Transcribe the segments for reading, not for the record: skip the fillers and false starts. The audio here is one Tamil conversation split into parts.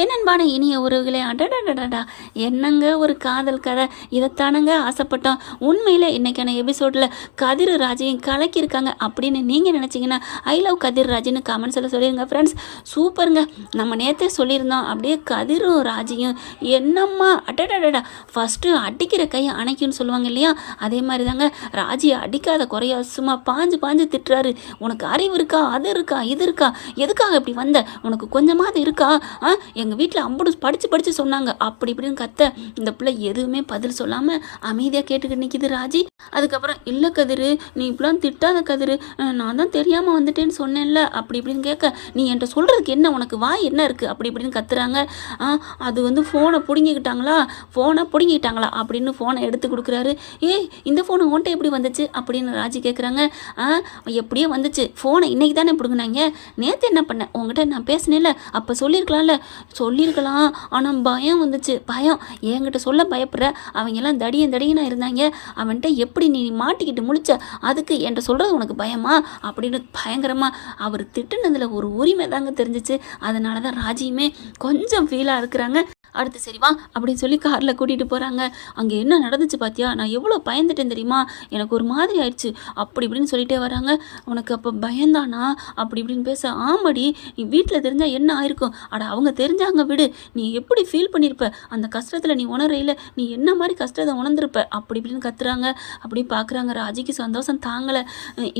என் அன்பான இனிய உறவுகளே, அடடடடடா, என்னங்க ஒரு காதல் கதை! இதைத்தானங்க ஆசைப்பட்டோம். உண்மையில் இன்றைக்கான எபிசோடில் கதிர் ராஜையும் கலக்கியிருக்காங்க அப்படின்னு நீங்கள் நினச்சிங்கன்னா ஐ லவ் கதிர் ராஜின்னு கமெண்ட்ஸில் சொல்லிடுங்க ஃப்ரெண்ட்ஸ். சூப்பருங்க. நம்ம நேற்றே சொல்லியிருந்தோம், அப்படியே கதிரும் ராஜியும் என்னம்மா அடடடடா, ஃபஸ்ட்டு அடிக்கிற கையை அணைக்குன்னு சொல்லுவாங்க இல்லையா, அதே மாதிரி தாங்க ராஜியை அடிக்காத குறையா சும்மா பாஞ்சு பாஞ்சு திட்டுறாரு. உனக்கு அறிவு இருக்கா, அது இருக்கா, இது இருக்கா, எதுக்காக இப்படி வந்த, உனக்கு கொஞ்சமாவது இருக்கா, எங்கள் வீட்டில் அம்புடு படித்து படித்து சொன்னாங்க அப்படி இப்படின்னு கத்த. இந்த பிள்ளை எதுவுமே பதில் சொல்லாமல் அமைதியாக கேட்டுக்கிட்டு நிற்கிது ராஜி. அதுக்கப்புறம் இல்லை கதிர், நீ இப்படிலாம் திட்டாத கதிர், நான் தான் தெரியாமல் வந்துட்டேன்னு சொன்னேன்ல அப்படி இப்படின்னு கேட்க, நீ என்கிட்ட சொல்கிறதுக்கு என்ன, உனக்கு வாய் என்ன இருக்குது அப்படி இப்படின்னு கத்துறாங்க. அது வந்து ஃபோனை பிடுங்கிக்கிட்டாங்களா அப்படின்னு ஃபோனை எடுத்து கொடுக்குறாரு. ஏய், இந்த ஃபோனு உன்ட்ட எப்படி வந்துச்சு அப்படின்னு ராஜி கேட்குறாங்க. எப்படியோ வந்துச்சு, ஃபோனை இன்னைக்கு தானே பிடுங்கினாங்க, நேற்று என்ன பண்ண உங்ககிட்ட நான் பேசினேன்ல, அப்போ சொல்லியிருக்கலாம், ஆனால் பயம் வந்துச்சு. பயம் என்கிட்ட சொல்ல பயப்படுற, அவங்கெல்லாம் தடியனா இருந்தாங்க, அவன்கிட்ட எப்படி நீ மாட்டிக்கிட்டு முழிச்ச, அதுக்கு என்கிட்ட சொல்கிறது உனக்கு பயமா அப்படின்னு பயங்கரமாக அவர் திட்டுனதில் ஒரு உரிமை தாங்க தெரிஞ்சிச்சு. அதனால தான் ராஜியுமே கொஞ்சம் ஃபீலாக இருக்கிறாங்க. அடுத்து சரி வா அப்படின்னு சொல்லி காரில் கூட்டிகிட்டு போகிறாங்க. அங்கே என்ன நடந்துச்சு பார்த்தியா, நான் எவ்வளோ பயந்துட்டேன் தெரியுமா, எனக்கு ஒரு மாதிரி ஆயிடுச்சு அப்படி இப்படின்னு சொல்லிட்டே வராங்க. உனக்கு அப்போ பயந்தானா அப்படி இப்படின்னு பேச, ஆமாடி, நீ வீட்டில் தெரிஞ்சால் என்ன ஆயிருக்கும், அவங்க தெரிஞ்சாங்க விடு, நீ எப்படி ஃபீல் பண்ணியிருப்ப, அந்த கஷ்டத்தில் நீ உணரையில், நீ என்ன மாதிரி கஷ்டத்தை உணர்ந்திருப்ப அப்படி இப்படின்னு கத்துறாங்க. அப்படி பார்க்குறாங்க. ராஜிக்கு சந்தோஷம் தாங்கலை.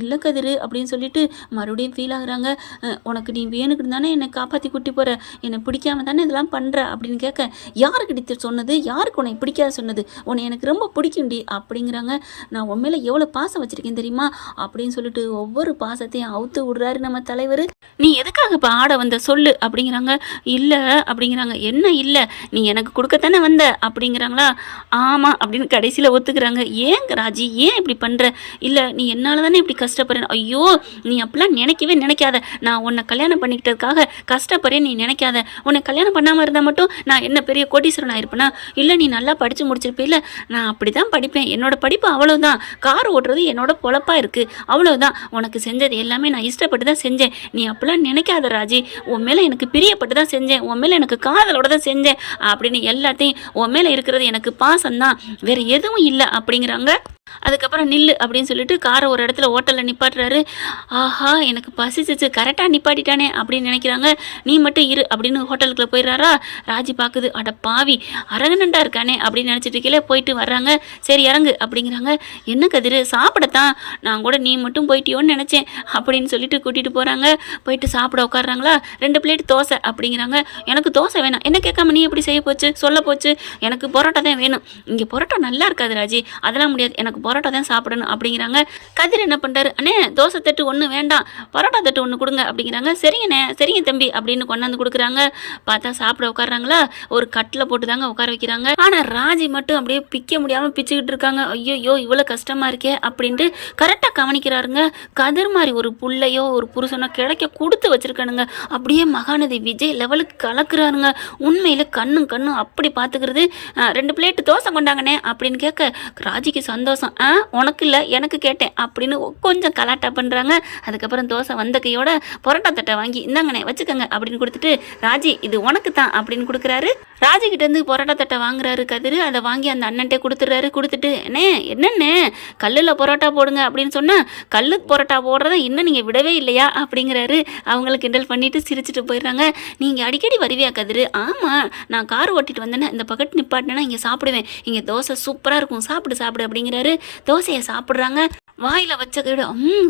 இல்லை கதிர் அப்படின்னு சொல்லிட்டு மறுபடியும் ஃபீல் ஆகுறாங்க. உனக்கு நீ வேணுக்குன்னு தானே என்னை காப்பாற்றி கூட்டி போகிற, என்னை பிடிக்காம தானே இதெல்லாம் பண்ணுற அப்படின்னு கேட்க, யாருக்கு சொன்னது, யாருக்கு உன்னை பிடிக்காத சொன்னது, உன்னை எனக்கு ரொம்ப பிடிக்கும்டி அப்படிங்கிறாங்க. நான் உண்மையில எவ்வளோ பாசம் வச்சிருக்கேன் தெரியுமா அப்படின்னு சொல்லிட்டு ஒவ்வொரு பாசத்தையும் அவுத்து விடுறாரு நம்ம தலைவர். நீ எதுக்காக இப்போ ஆட வந்த சொல்லு அப்படிங்கிறாங்க. இல்லை அப்படிங்கிறாங்க. என்ன இல்லை, நீ எனக்கு கொடுக்கத்தானே வந்த அப்படிங்கிறாங்களா. ஆமாம் அப்படின்னு கடைசியில் ஒத்துக்கிறாங்க. ஏங்க ராஜி, ஏன் இப்படி பண்ணுற, இல்லை நீ என்னால் தானே இப்படி கஷ்டப்படுறேன், ஐயோ நீ அப்படிலாம் நினைக்கவே நினைக்காத, நான் உன்னை கல்யாணம் பண்ணிக்கிட்டதுக்காக கஷ்டப்படுறேன் நீ நினைக்காத, உன்னை கல்யாணம் பண்ணாமல் இருந்தால் மட்டும் நான் என்ன பெரிய கோட்டீஸ்வரன் ஆயிருப்பேனா, இல்லை நீ நல்லா படித்து முடிச்சிருப்ப, இல்லை நான் அப்படி தான் படிப்பேன், என்னோட படிப்பு அவ்வளோதான், கார் ஓட்டுறது என்னோட பொழப்பாக இருக்குது, அவ்வளோதான், உனக்கு செஞ்சது எல்லாமே நான் இஷ்டப்பட்டு தான் செஞ்சேன், நீ அப்படிலாம் நினைக்காத ராஜி, உன் மேலே எனக்கு பிரியப்பட்டு தான் செஞ்சேன், உன் மேலே எனக்கு காதலோட தான் செஞ்சேன் அப்படின்னு எல்லாத்தையும், உன் மேலே இருக்கிறது எனக்கு பாசம்தான், வேறு எதுவும் இல்லை அப்படிங்கிறாங்க. அதுக்கப்புறம் நில்லு அப்படின்னு சொல்லிட்டு காரை ஒரு இடத்துல ஹோட்டலில் நிப்பாட்டுறாரு. ஆஹா, எனக்கு பசிச்சிச்சு, கரெக்டாக நிப்பாட்டிட்டானே அப்படின்னு நினைக்கிறாங்க. நீ மட்டும் இரு அப்படின்னு ஹோட்டலுக்குள்ளே போயிடுறாரா. ராஜி பார்க்குது, அட பாவி அரகனண்டா இருக்கானே அப்படின்னு நினச்சிட்டு கீழே போயிட்டு வர்றாங்க. சரி இறங்கு அப்படிங்கிறாங்க. என்ன கதிர், சாப்பிடத்தான், நான் கூட நீ மட்டும் போயிட்டியோன்னு நினச்சேன் அப்படின்னு சொல்லிட்டு கூட்டிகிட்டு போகிறாங்க. போயிட்டு சாப்பிட உட்காடுறாங்களா. 2 பிளேட் தோசை அப்படிங்கிறாங்க. எனக்கு தோசை வேணாம், என்ன கேட்காம நீ எப்படி செய்ய போச்சு சொல்ல போச்சு, எனக்கு பரோட்டா தான் வேணும், இங்கே பரோட்டா நல்லா இருக்காது ராஜி, அதெல்லாம் முடியாது, எனக்கு பரோட்டா தான் சாப்பிடணும் அப்படிங்கிறாங்க. கதிர் என்ன பண்ணுறாரு, அண்ணே தோசை தட்டு ஒன்று வேண்டாம், பரோட்டா தட்டு ஒன்று கொடுங்க அப்படிங்கிறாங்க. சரிங்கண்ணே, சரிங்க தம்பி அப்படின்னு கொண்டாந்து கொடுக்குறாங்க. பார்த்தா சாப்பிட உட்காடுறாங்களா, ஒரு கட்டில் போட்டு தாங்க உட்கார வைக்கிறாங்க. ஆனால் ராஜி மட்டும் அப்படியே பிக்க முடியாமல் பிச்சுக்கிட்டு இருக்காங்க. ஐயோ இவ்வளோ கஷ்டமாக இருக்கே அப்படின்ட்டு கரெக்டாக கவனிக்கிறாருங்க. கதிர் மாதிரி ஒரு புள்ளையோ ஒரு புருஷனோ கிடைக்க கொடுத்து வச்சிருக்கானுங்க. அப்படியே மகாநதி விஜய் லெவலுக்கு கலக்குறாருங்க. உண்மையில் கண்ணும் அப்படி பார்த்துக்கிறது. 2 பிளேட்டு தோசை கொண்டாங்கண்ணே அப்படின்னு கேட்க, ராஜிக்கு சந்தோஷம். உனக்கு இல்லை எனக்கு கேட்டேன் அப்படின்னு கொஞ்சம் கலாட்டா பண்ணுறாங்க. அதுக்கப்புறம் தோசை வந்த கையோட பரோட்டா தட்டை வாங்கி இந்தாங்கண்ணே வச்சுக்கோங்க அப்படின்னு கொடுத்துட்டு, ராஜி இது உனக்கு தான் அப்படின்னு கொடுக்குறாரு. ராஜிக்கிட்டேருந்து பரோட்டா தட்டை வாங்குறாரு கதிர். அதை வாங்கி அந்த அண்ணன்ட்டே கொடுத்துட்றாரு. கொடுத்துட்டு, என்னென்ன கல்லில் பரோட்டா போடுங்க அப்படின்னு சொன்னால், கல்லுக்கு பரோட்டா போடுறத இன்னும் நீங்கள் விடவே இல்லையா அப்படிங்கிறாரு. அவங்களுக்கு கிண்டல் பண்ணிட்டு சிரிச்சுட்டு போயிடுறாங்க. நீங்கள் அடிக்கடி வருவியா கதிர்? ஆமாம், நான் கார் ஓட்டிட்டு வந்தேன்னா இந்த பக்கத்து நிப்பாட்டினா இங்கே சாப்பிடுவேன், இங்கே தோசை சூப்பராக இருக்கும், சாப்பிடு அப்படிங்கிறாரு. தோசையை சாப்பிட்றாங்க. வாயில் வச்ச கையோட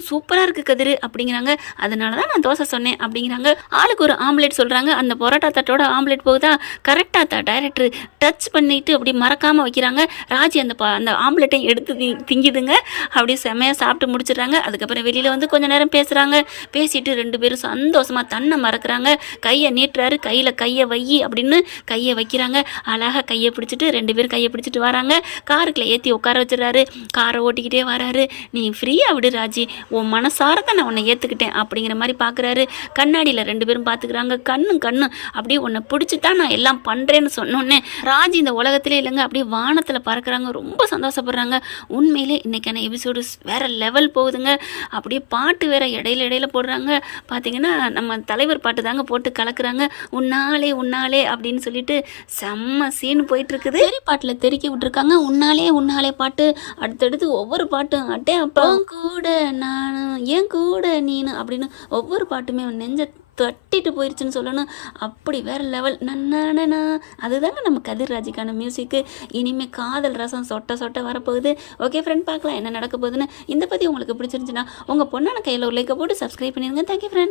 சூப்பராக இருக்குது கதிர் அப்படிங்கிறாங்க. அதனால தான் நான் தோசை சொன்னேன் அப்படிங்கிறாங்க. ஆளுக்கு ஒரு ஆம்லேட் சொல்கிறாங்க. அந்த பரோட்டா தட்டோட ஆம்லேட் போகுதா, கரெக்டாக டைரக்டர் டச் பண்ணிவிட்டு அப்படி மறக்காமல் வைக்கிறாங்க. ராஜி அந்த ஆம்லேட்டையும் எடுத்து திங்கிதுங்க. அப்படியே செம்மையாக சாப்பிட்டு முடிச்சிடுறாங்க. அதுக்கப்புறம் வெளியில் வந்து கொஞ்சம் நேரம் பேசுகிறாங்க. பேசிட்டு 2 பேரும் சந்தோஷமாக தன்னை மறக்கிறாங்க. கையை நீட்டுறாரு, கையில் கையை வை அப்படின்னு கையை வைக்கிறாங்க. அழகாக கையை பிடிச்சிட்டு 2 பேரும் கையை பிடிச்சிட்டு வராங்க. காருக்குள்ளே ஏற்றி உட்கார வச்சிடறாரு. காரை ஓட்டிக்கிட்டே வராரு. நீ நீ ஃப்ரீயாக விடு ராஜி, உன் மனசாரத்தை நான் உன்னை ஏற்றுக்கிட்டேன் அப்படிங்கிற மாதிரி பார்க்குறாரு. கண்ணாடியில் 2 பேரும் பார்த்துக்கிறாங்க. கண்ணு அப்படியே உன்னை பிடிச்சி தான் நான் எல்லாம் பண்ணுறேன்னு சொன்னோன்னே ராஜி இந்த உலகத்திலே இல்லைங்க, அப்படியே வானத்தில் பறக்கிறாங்க. ரொம்ப சந்தோஷப்படுறாங்க. உண்மையிலே இன்றைக்கான எபிசோடு வேறு லெவல் போகுதுங்க. அப்படியே பாட்டு வேறு இடையில போடுறாங்க. பார்த்தீங்கன்னா நம்ம தலைவர் பாட்டு தாங்க போட்டு கலக்குறாங்க. உன்னாலே அப்படின்னு சொல்லிட்டு செம்ம சீன் போயிட்டுருக்குது. தெரி பாட்டில் தெறிக்க விட்டுருக்காங்க. உன்னாலே பாட்டு அடுத்தடுத்து ஒவ்வொரு பாட்டும் அட்டே அப்பா கூட நான் ஏன் கூட நீனு அப்படின்னு ஒவ்வொரு பாட்டுமே நெஞ்ச தட்டிட்டு போயிடுச்சுன்னு சொல்லணும். அப்படி வேறு லெவல். நன்னானா அதுதாங்க நம்ம கதிர்ராஜுக்கான மியூசிக்கு. இனிமேல் காதல் ரசம் சொட்ட வரப்போகுது. ஓகே ஃப்ரெண்ட், பார்க்கலாம் என்ன நடக்க போகுதுன்னு. இந்த பற்றி உங்களுக்கு பிடிச்சிருந்துச்சுன்னா உங்கள் பொண்ணான கையில் ஒரு லைக்கை போட்டு சப்ஸ்கிரைப் பண்ணிடுங்க. Thank you friend.